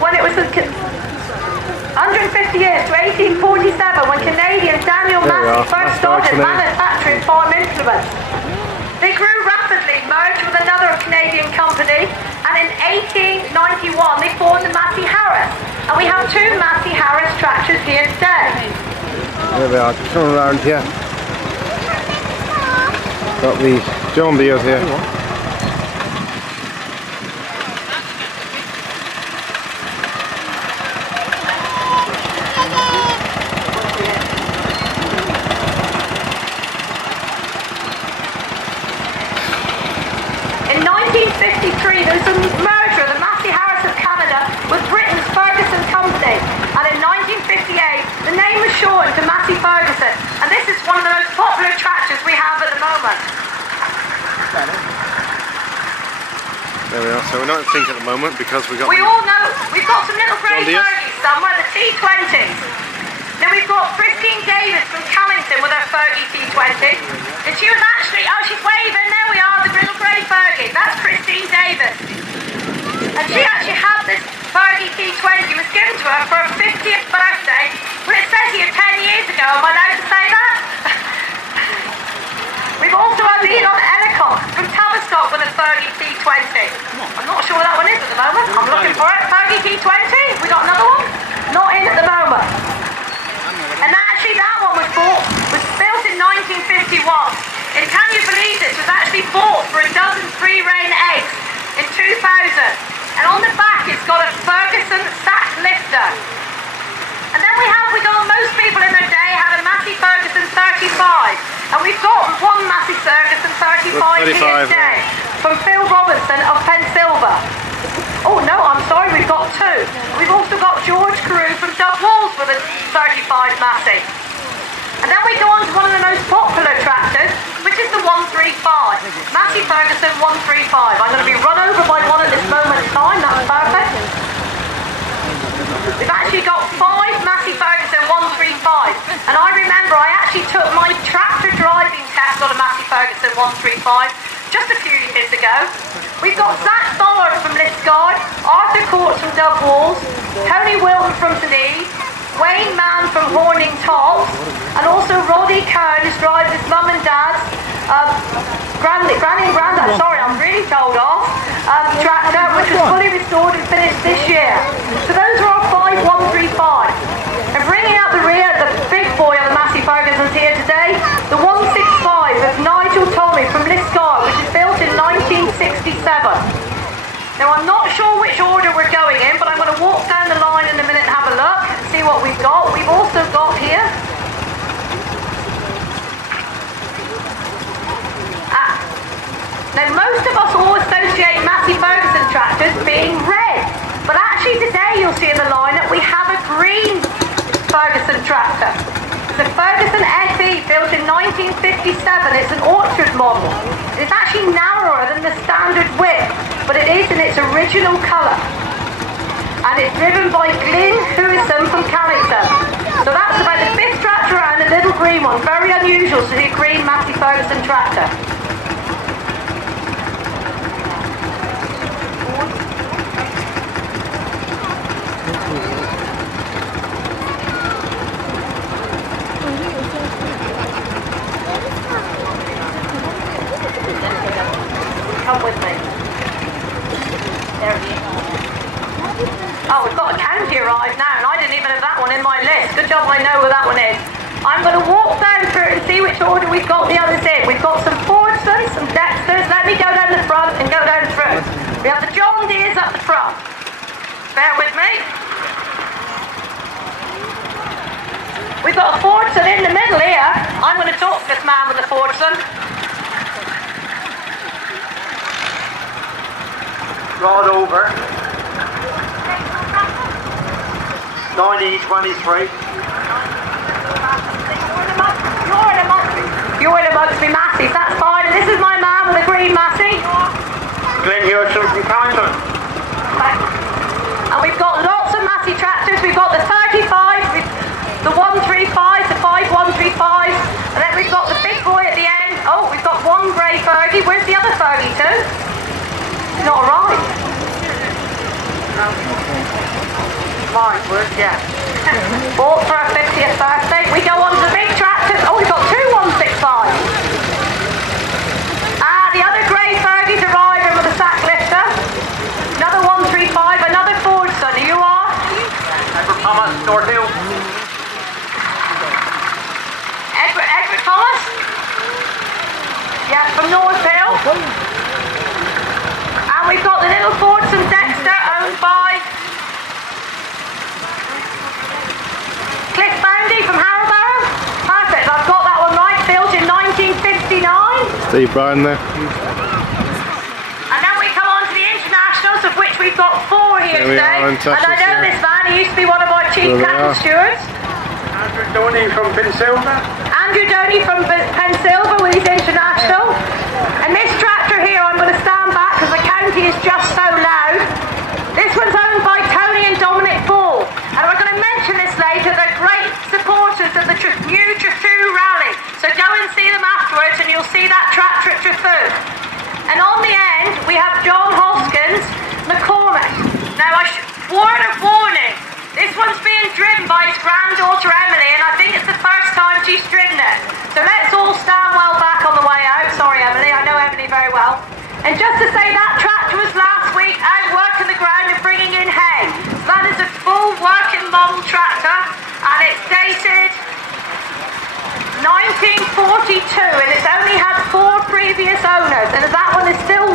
when it was 150 years to 1847 when Canadian Daniel Massey first started manufacturing farm implements. They grew rapidly, merged with another Canadian company, and in 1891 they formed the Massey Harris. And we have two Massey Harris tractors here today. There we are, turn around here. Got the John Deere's here. In 1953 there was a merger of the Massey Harris of Canada with Britain's Ferguson company, and in 1958 the name was shortened to Massey Ferguson, and this is one of the most popular tractors we have at the moment. There we are, so we're not in sync at the moment because we all know we've got some little grey Fergies somewhere, the T20s. Then we've got Christine Davis from Callington with her Fergie T20, and she was actually, oh she's waving, there we are, the little grey Fergie, that's Christine Davis. And she actually had this Fergie T20, was given to her for her 50th birthday, but it says here 10 years ago, am I allowed to say that? We've also had Elon Ellicott from Tavistock with a Fergie T20. I'm not sure what that one is at the moment, I'm looking for it. Fergie T20, we got another one? Not in at the moment. And actually that one was built in 1951. And can you believe this was actually bought for a dozen free-range eggs in 2000. And on the back it's got a Ferguson sack lifter. And then we got most people in their day had a Massey Ferguson 35. And we've got one Massey Ferguson 35 here today from Phil Robinson of Pensilva. Oh no, I'm sorry, we've got two. We've also got George Carew from Dove Walls with a 35 Massey. And then we go on to one of the most popular tractors, which is the 135. Massey Ferguson 135. I'm going to be run over by one at this moment in time, that's perfect. We've actually got 5 Massey Ferguson 135. And I remember I actually took my tractor driving test on a Massey Ferguson 135 just a few years ago. We've got Zach Ballard from Liscard, Arthur Courts from Dove Walls, Tony Wilton from Denise, Wayne Mann from Horning Tops, and also Roddy Kern, who drives his mum and dad's granny and granddad, sorry, I'm really told off, tractor, which was fully restored and finished this year. So those are our 5 135. And bringing out the rear, the big boy of the Massey Ferguson's here today, the 165 of Nigel Tommy from Liscard, which is built in 1967. Now I'm not sure which order we're going in, but I'm going to walk down the line in a minute and have a look and see what we've got. We've also got here now most of us all associate Massey Ferguson tractors being red, but actually today you'll see in the lineup we have a green Ferguson tractor. The Ferguson FE, built in 1957, it's an orchard model. It's actually narrower than the standard width, but it is in its original colour. And it's driven by Glyn Hewison from Callington. So that's about the 5th tractor and the little green one. Very unusual to see a green Massey Ferguson tractor. Come with me. There it is. Oh, we've got a county arrived now, and I didn't even have that one in my list. Good job I know where that one is. I'm going to walk down through and see which order we've got the others in. We've got some Fordsons, some Dexters. Let me go down the front and go down through. We have the John Deere's up the front. Bear with me. We've got a Fordson in the middle here. I'm going to talk to this man with the Fordson. Rod over. 1923. You're in amongst me Masseys, that's fine. And this is my man with the green Massey. Glenn Hewison from Callington. And we've got lots of Massey tractors. We've got the 35, the 135, the 5 135, and then we've got the big boy at the end. Oh, we've got one grey Fergie. Where's the other Fergie too? Not arrived. Mine would, yeah. Bought for our 50th birthday. We go on to the big tractors. Oh, we've got two 165. The other grey Fergie's arriving with a sack lifter. Another 135, another Ford son. You are? Edward Thomas, North Hill. Edward Thomas? Yeah, from North Hill. And we've got the little Fordson Dexter owned by Cliff Boundy from Harrowbarrow. Perfect, I've got that one right. Built in 1959. Steve Bryan there. And then we come on to the internationals, of which we've got 4 here There we today. are, And I know internationals, this man, he used to be one of our chief There we captain are. stewards. Andrew Doney from Pensilva. Andrew Doney from Pensilva with his international. And this tractor here, I'm going to stand back because the county is just so loud. This one's owned by Tony and Dominic Ball. And we're going to mention this later, they're great supporters of the new Trafoo rally. So go and see them afterwards and you'll see that tractor at Trafoo. And on the end, we have John Hoskins McCormick. Now, word of warning, this one's being driven by his granddaughter Emily, and I think it's the first time she's driven it. So let's all stand well back on the way out. Sorry, Emily, I know Emily very well. And just to say, that tractor was last week out working the ground and bringing in hay. So that is a full working model tractor, and it's dated 1942, and it's only had 4 previous owners, and that one is still